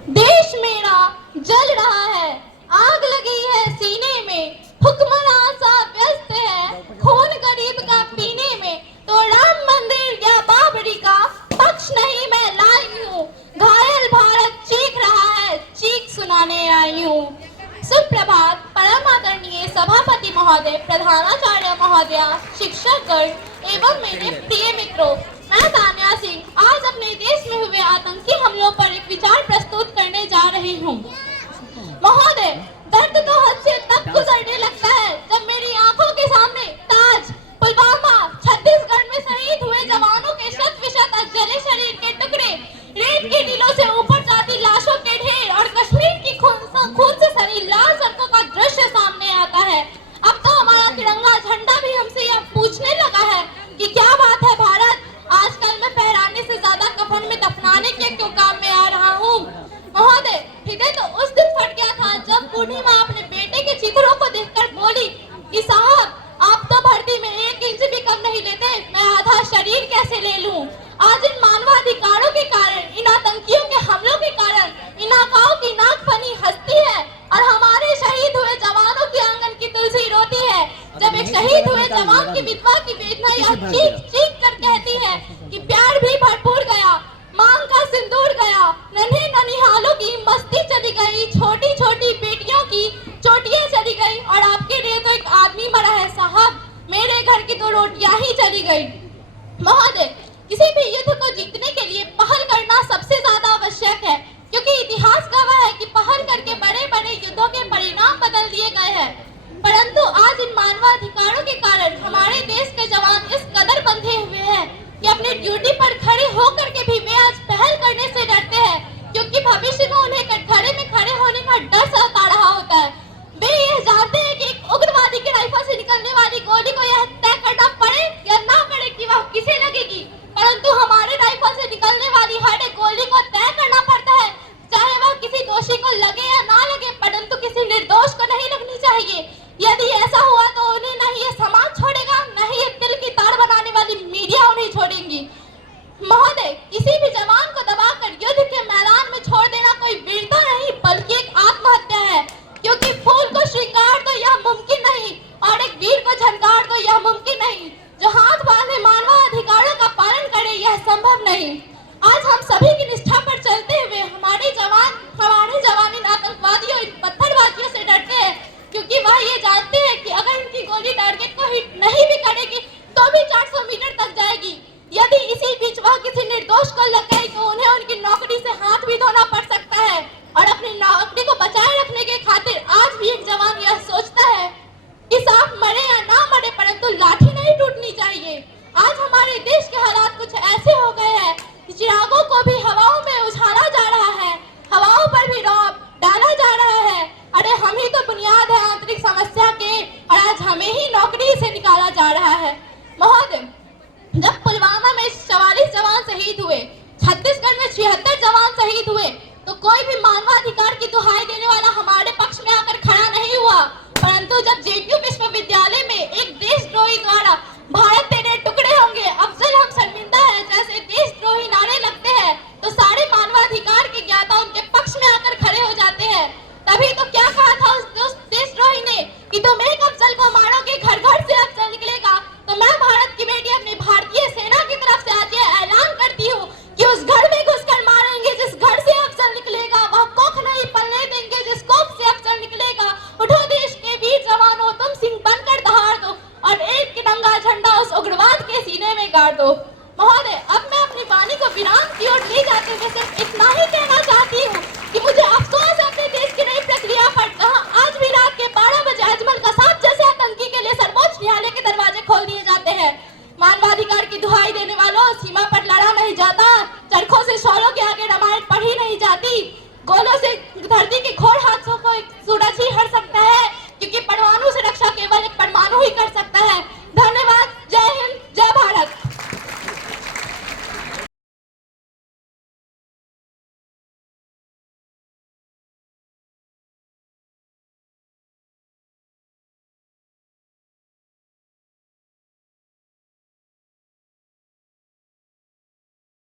देश मेरा जल रहा है, आग लगी है सीने में, हुक्मरान साहब व्यस्त है खून गरीब का पीने में, तो राम मंदिर या बाबरी का पक्ष नहीं मैं लाई हूँ, घायल भारत चीख रहा है, चीख सुनाने आई हूँ। सुप्रभात परम आदरणीय सभापति महोदय, प्रधानाचार्य महोदया, शिक्षकगण एवं मेरे प्रिय मित्रों, मैं तान्या सिंह आज अपने देश में हुए आतंकी हमलों पर एक विचार प्रस्तुत करने जा रही हूँ। महोदय, दर्द तो हद से तब गुजरने लगता है जब मेरी आंखों के सामने ताज, पुलवामा, छत्तीसगढ़ में शहीद हुए जवानों के शत विशत जले शरीर के टुकड़े, रेत के टीलों से ऊपर जाती लाशों के ढेर और कश्मीर की खून से सनी लाल सड़कों का दृश्य सामने आता है। अब तो हमारा तिरंगा झंडा भी हमसे यह पूछने लगा है कि क्या बात है भारत, आजकल मैं फहराने से ज्यादा कफन में दफनाने के क्यों काम में आ रहा हूँ। महोदय, हृदय तो उस दिन फट गया था जब बूढ़ी माँ अपने बेटे के चित्रों को देखकर बोली कि साहब आप तो भर्ती में 1 इंच भी कम नहीं लेते, मैं आधा शरीर कैसे ले लूं। आज इन मानवाधिकारों के कारण, इन आतंकियों के हमलों के कारण इन आकाओं की नाक बनी हंसती है और हमारे शहीद हुए जवानों के आंगन की तुलसी रोती है। जब एक शहीद हुए जवान की विधवा की वेदना यह चीख चीख कर कहती है कि प्यार भी भरपूर गया, मांग का सिंदूर गया, नन्हे ननिहालों की मस्ती चली गई, छोटी छोटी बेटियों की चोटियां चली गई और आपके लिए तो एक आदमी मरा है साहब, मेरे घर की तो रोटियां ही चली गई। महोदय, किसी भी युद्ध को जीतने के लिए पहल करना सबसे ज्यादा आवश्यक है, क्योंकि इतिहास गवाह है कि पहल करके बड़े बड़े युद्धों के परिणाम बदल दिए गए हैं। परंतु आज इन मानवाधिकारों के कारण हमारे देश के जवान इस कदर बंधे हुए हैं कि अपनी ड्यूटी पर खड़े होकर के भी वे आज पहल करने से डरते हैं, क्योंकि भविष्य में उन्हें कटघरे में खड़े होने का डर सता रहा होता है। वे यह जानते हैं कि एक उग्रवादी की राइफल से निकलने वाली गोली को यह तय करना पड़े या ना पड़े कि वह किसे लगेगी, परंतु हमारे राइफल से निकलने वाली हर एक गोली को तय करना पड़ता है, चाहे वह किसी दोषी को लगे या ना लगे, परंतु किसी निर्दोष को नहीं लगनी चाहिए। यदि ऐसा हुआ तो उन्हें नहीं ये समाज छोड़ेगा, नहीं ये तिल की तार बनाने वाली मीडिया उन्हें छोड़ेंगी। महोदय, किसी भी जवान को दबाकर युद्ध के मैदान में छोड़ देना कोई वीरता नहीं बल्कि एक आत्महत्या है, क्योंकि फूल को श्रृंगार दो यह मुमकिन नहीं और एक वीर को झनकार दो यह मुमकिन नहीं, जो हाथ बांधे मानवाधिकारों का पालन करे यह संभव नहीं। आज हम सभी की निष्ठा पर चलते हुए हमारे जवान इन आतंकवादियों, इन पत्थरबाजियों से डरते हैं, क्योंकि वह ये जानते हैं कि अगर इनकी गोली टारगेट को हिट नहीं भी करेगी तो भी 400 मीटर तक जाएगी। यदि इसी बीच वह किसी निर्दोष को लग गई तो उन्हें उनकी नौकरी से हाथ भी धोना पड़ सकता है और अपनी नौकरी को बचाए रखने के खातिर आज भी एक जवान यह सोचता है कि सांप मरे या ना मरे, परंतु लाठी नहीं टूटनी चाहिए। आज हमारे देश के हालात कुछ ऐसे हो गए हैं कि चिरागों को भी हवाओं में उछाला जा रहा है, हवाओं पर भी रौब डाला जा रहा है। अरे हम ही तो बुनियाद है आंतरिक समस्या के और आज हमें ही नौकरी से निकाला जा रहा है। महोदय, जब पुलवामा में 44 जवान शहीद हुए, छत्तीसगढ़ में 76 जवान शहीद हुए, तो कोई भी मानवाधिकार की दुहाई देने वाला हमारे पक्ष में आकर खड़ा नहीं हुआ, परंतु जब जेएनयू विश्वविद्यालय में एक देशद्रोही द्वारा भारत तेरे टुकड़े होंगे, अफजल हम शर्मिंदा है जैसे देशद्रोही नारे लगते हैं, तो सारे मानवाधिकार के ज्ञाता उनके पक्ष में आकर खड़े हो जाते हैं। तभी तो क्या कहा था उस देशद्रोही ने कि तुम एक अफजल को मारोगे, घर घर से अफजल निकलेगा। तो मैं भारत की बेटी अपनी भारतीय सेना की तरफ से आज यह ऐलान करती हूँ कि उस घर में घुसकर मारेंगे जिस घर से अफजल निकलेगा, वह कोख नहीं पलने देंगे जिस कोख से अफजल निकलेगा। उठो देश के वीर जवानों, तुम सिंह बनकर दहाड़ दो और एक तिरंगा झंडा उस उग्रवाद के सीने में गाड़ दो। महोदय, अब मैं अपनी वाणी को विराम की ओर ले जाते हुए सिर्फ इतना ही कहना चाहती हूँ कि मुझे अफसोस है अपने देश की नई प्रक्रिया पर, जहाँ आज भी रात के 12 बजे अजमल कसाब जैसे आतंकी के लिए सर्वोच्च न्यायालय के दरवाजे खोल दिए जाते हैं। मानवाधिकार की दुहाई देने वालों, सीमा पर लड़ा नहीं जाता, चरखों से शौलों के आगे रामायण पढ़ी नहीं जाती, गोलों से धरती के घोर हादसों को सूरज ही हर